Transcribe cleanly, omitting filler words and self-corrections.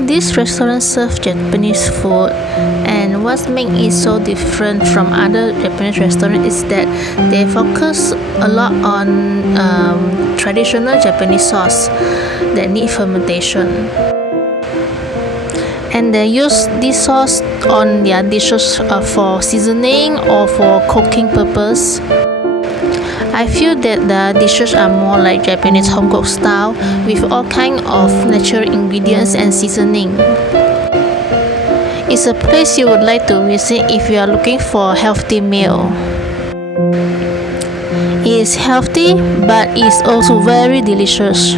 This restaurant serves Japanese food, and what makes it so different from other Japanese restaurants is that they focus a lot on traditional Japanese sauce that need fermentation. And they use this sauce on their dishes for seasoning or for cooking purpose. I feel that the dishes are more like Japanese home cooked style with all kinds of natural ingredients and seasoning. It's a place you would like to visit if you are looking for a healthy meal. It is healthy, but it's also very delicious.